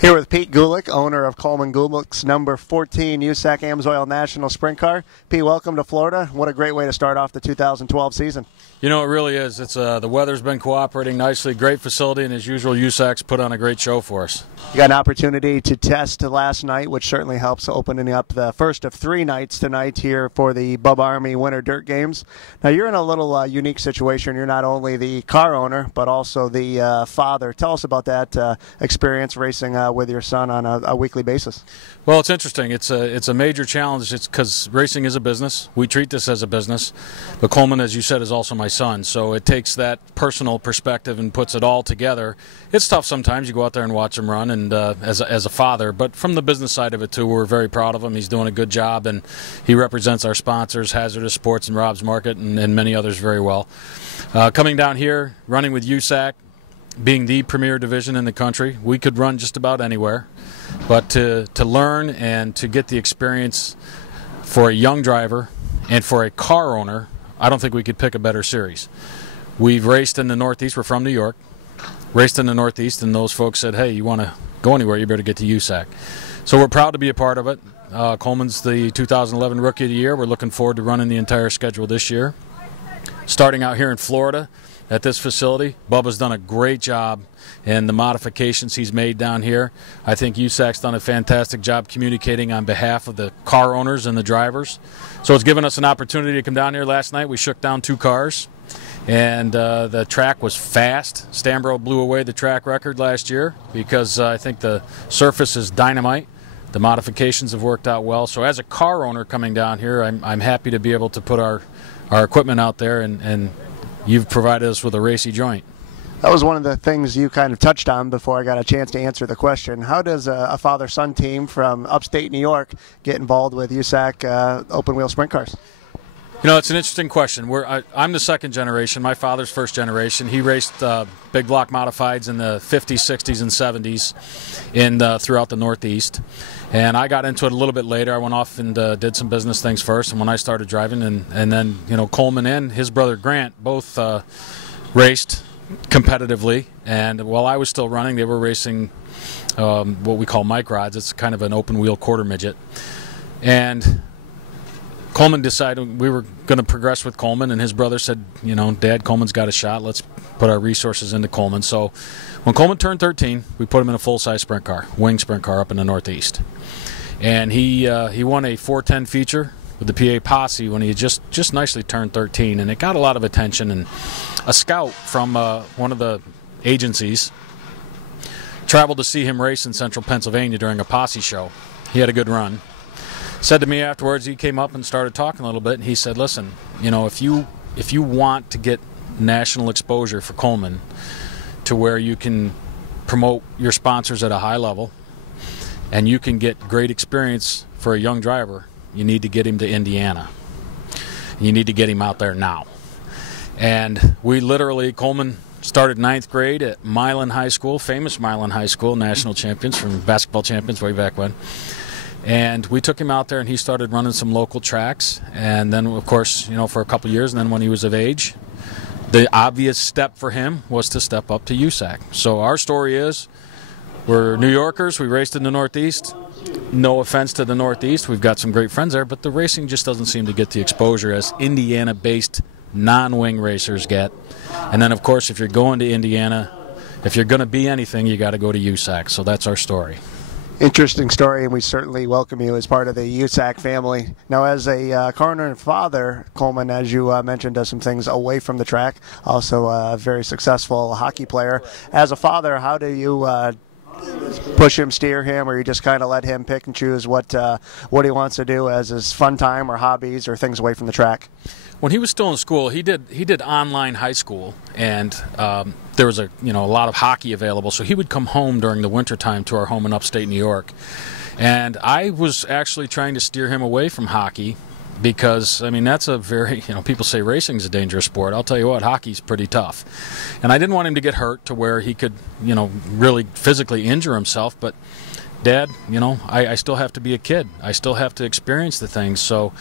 Here with Pete Gulick, owner of Coleman Gulick's number 14 USAC Amsoil National Sprint Car. Pete, welcome to Florida. What a great way to start off the 2012 season. You know, it really is. It's the weather's been cooperating nicely. Great facility, and as usual, USAC's put on a great show for us. You got an opportunity to test last night, which certainly helps opening up the first of 3 nights tonight here for the Bub Army Winter Dirt Games. Now, you're in a little unique situation. You're not only the car owner, but also the father. Tell us about that experience racing with your son on a weekly basis. Well, it's interesting. It's a major challenge. It's because racing is a business. We treat this as a business. But Coleman, as you said, is also my son. So it takes that personal perspective and puts it all together. It's tough sometimes. You go out there and watch him run, and as a father. But from the business side of it, too, we're very proud of him. He's doing a good job, and he represents our sponsors, Hazardous Sports and Rob's Market, and many others very well. Coming down here, running with USAC, being the premier division in the country, we could run just about anywhere. But to learn and to get the experience for a young driver and for a car owner, I don't think we could pick a better series. We've raced in the Northeast. We're from New York. Raced in the Northeast, and those folks said, hey, you want to go anywhere, you better get to USAC. So we're proud to be a part of it. Coleman's the 2011 Rookie of the Year. We're looking forward to running the entire schedule this year. Starting out here in Florida at this facility, Bubba's done a great job in the modifications he's made down here. I think USAC's done a fantastic job communicating on behalf of the car owners and the drivers. So it's given us an opportunity to come down here last night. We shook down 2 cars. And the track was fast. Stambro blew away the track record last year because I think the surface is dynamite. The modifications have worked out well. So as a car owner coming down here, I'm happy to be able to put our equipment out there, and you've provided us with a racy joint. That was one of the things you kind of touched on before I got a chance to answer the question. How does a father-son team from upstate New York get involved with USAC open-wheel sprint cars? You know, it's an interesting question. I'm the second generation. My father's first generation. He raced big block modifieds in the 50s, 60s, and 70s throughout the Northeast. And I got into it a little bit later. I went off and did some business things first. And when I started driving, and then, you know, Coleman and his brother Grant both raced competitively. And while I was still running, they were racing what we call mic rods. It's kind of an open-wheel quarter midget. And Coleman decided we were going to progress with Coleman, and his brother said, you know, Dad, Coleman's got a shot. Let's put our resources into Coleman. So when Coleman turned 13, we put him in a full-size sprint car, wing sprint car up in the Northeast. And he won a 410 feature with the PA Posse when he had just nicely turned 13, and it got a lot of attention. And a scout from one of the agencies traveled to see him race in central Pennsylvania during a Posse show. He had a good run. Said to me afterwards, he came up and started talking a little bit, and he said, listen, you know, if you want to get national exposure for Coleman to where you can promote your sponsors at a high level and you can get great experience for a young driver, you need to get him to Indiana. You need to get him out there now. And we literally, Coleman started 9th grade at Milan High School, famous Milan High School, national champions from basketball champions way back when. And we took him out there, and he started running some local tracks. And then, of course, you know, for a couple of years, and then when he was of age, the obvious step for him was to step up to USAC. So our story is, we're New Yorkers. We raced in the Northeast. No offense to the Northeast. We've got some great friends there, but the racing just doesn't seem to get the exposure as Indiana-based non-wing racers get. And then, of course, if you're going to Indiana, if you're going to be anything, you got to go to USAC. So that's our story. Interesting story, and we certainly welcome you as part of the USAC family. Now, as a car owner and father, Coleman, as you mentioned, does some things away from the track. Also a very successful hockey player. As a father, how do you push him, steer him, or you just kind of let him pick and choose what he wants to do as his fun time or hobbies or things away from the track? When he was still in school, he did online high school, and there was a lot of hockey available. So he would come home during the wintertime to our home in upstate New York, and I was actually trying to steer him away from hockey because, I mean, that's a very, people say racing is a dangerous sport. I'll tell you what, hockey's pretty tough, and I didn't want him to get hurt to where he could, really physically injure himself. But Dad, I still have to be a kid. I still have to experience the things. So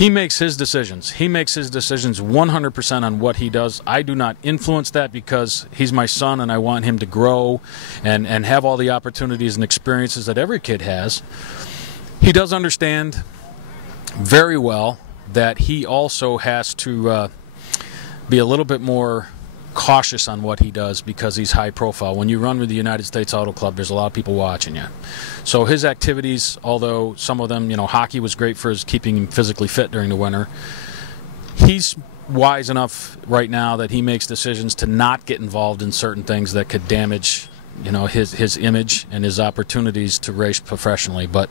He makes his decisions. He makes his decisions 100% on what he does. I do not influence that because he's my son and I want him to grow and have all the opportunities and experiences that every kid has. He does understand very well that he also has to be a little bit more cautious on what he does because he's high profile. When you run with the United States Auto Club, there's a lot of people watching you. So his activities, although some of them, hockey was great for his keeping him physically fit during the winter, he's wise enough right now that he makes decisions to not get involved in certain things that could damage, his image and his opportunities to race professionally. But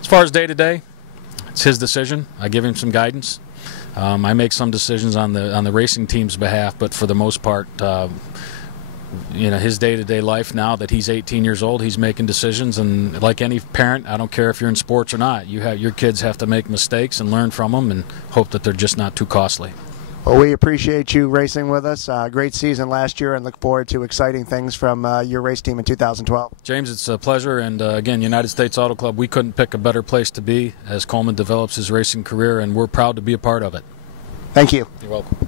as far as day-to-day, it's his decision. I give him some guidance. I make some decisions on the racing team's behalf, but for the most part, his day-to-day life now that he's 18 years old, he's making decisions. And like any parent, I don't care if you're in sports or not, your kids have to make mistakes and learn from them and hope that they're just not too costly. Well, we appreciate you racing with us. Great season last year and look forward to exciting things from your race team in 2012. James, it's a pleasure. And again, United States Auto Club, we couldn't pick a better place to be as Coleman develops his racing career, and we're proud to be a part of it. Thank you. You're welcome.